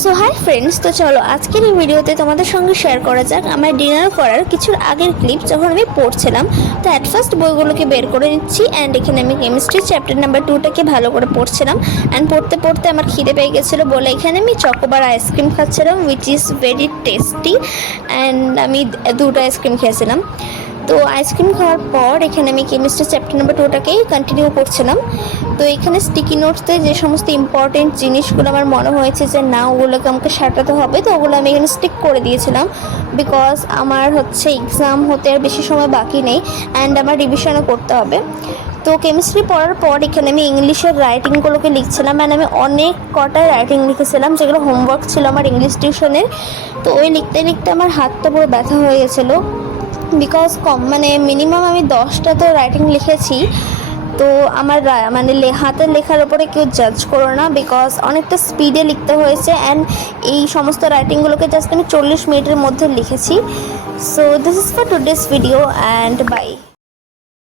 So hi friends, তো চলো আজকের এই ভিডিওতে তোমাদের সঙ্গে শেয়ার করা যাক আমার ডিনার করার কিছুর আগের ক্লিপ যখন আমি পড়ছিলাম। তো অ্যাট ফার্স্ট বইগুলোকে বের করে নিচ্ছি অ্যান্ড এখানে আমি কেমিস্ট্রি চ্যাপ্টার নাম্বার 2টাকে ভালো করে পড়ছিলাম অ্যান্ড পড়তে পড়তে আমার খিদে পেয়ে গেছিলো বলে এখানে আমি চকোবার আইসক্রিম খাচ্ছিলাম which is very tasty and আমি 2টা আইসক্রিম খেয়েছিলাম। তো আইসক্রিম খাওয়ার পর এখানে আমি কেমিস্ট্রি চ্যাপ্টার নাম্বার 2টাকেই কন্টিনিউ করছিলাম। তো এখানে স্টিকি নোটসে যে সমস্ত ইম্পর্টেন্ট জিনিসগুলো আমার মনে হয়েছে যে না ওগুলোকে আমাকে সাঁটাতে হবে, তো ওগুলো আমি এখানে স্টিক করে দিয়েছিলাম বিকজ আমার এক্সাম হতে আর বেশি সময় বাকি নেই অ্যান্ড আমার রিভিশনও করতে হবে। তো কেমিস্ট্রি পড়ার পর এখানে আমি ইংলিশের রাইটিংগুলোকে লিখছিলাম অ্যান্ড আমি অনেক কটা রাইটিং লিখেছিলাম যেগুলো হোমওয়ার্ক ছিল আমার ইংলিশ টিউশনের। তো ওই লিখতে লিখতে আমার হাতটা পুরো ব্যথা হয়ে গেছিলো বিকজ মিনিমাম আমি 10টা তো রাইটিং লিখেছি। তো আমার হাতের লেখার ওপরে কেউ জাজ করো না বিকজ অনেকটা স্পিডে লিখতে হয়েছে অ্যান্ড এই সমস্ত রাইটিংগুলোকে জাস্ট আমি 40 মিনিটের মধ্যে লিখেছি। So this is for today's video and by.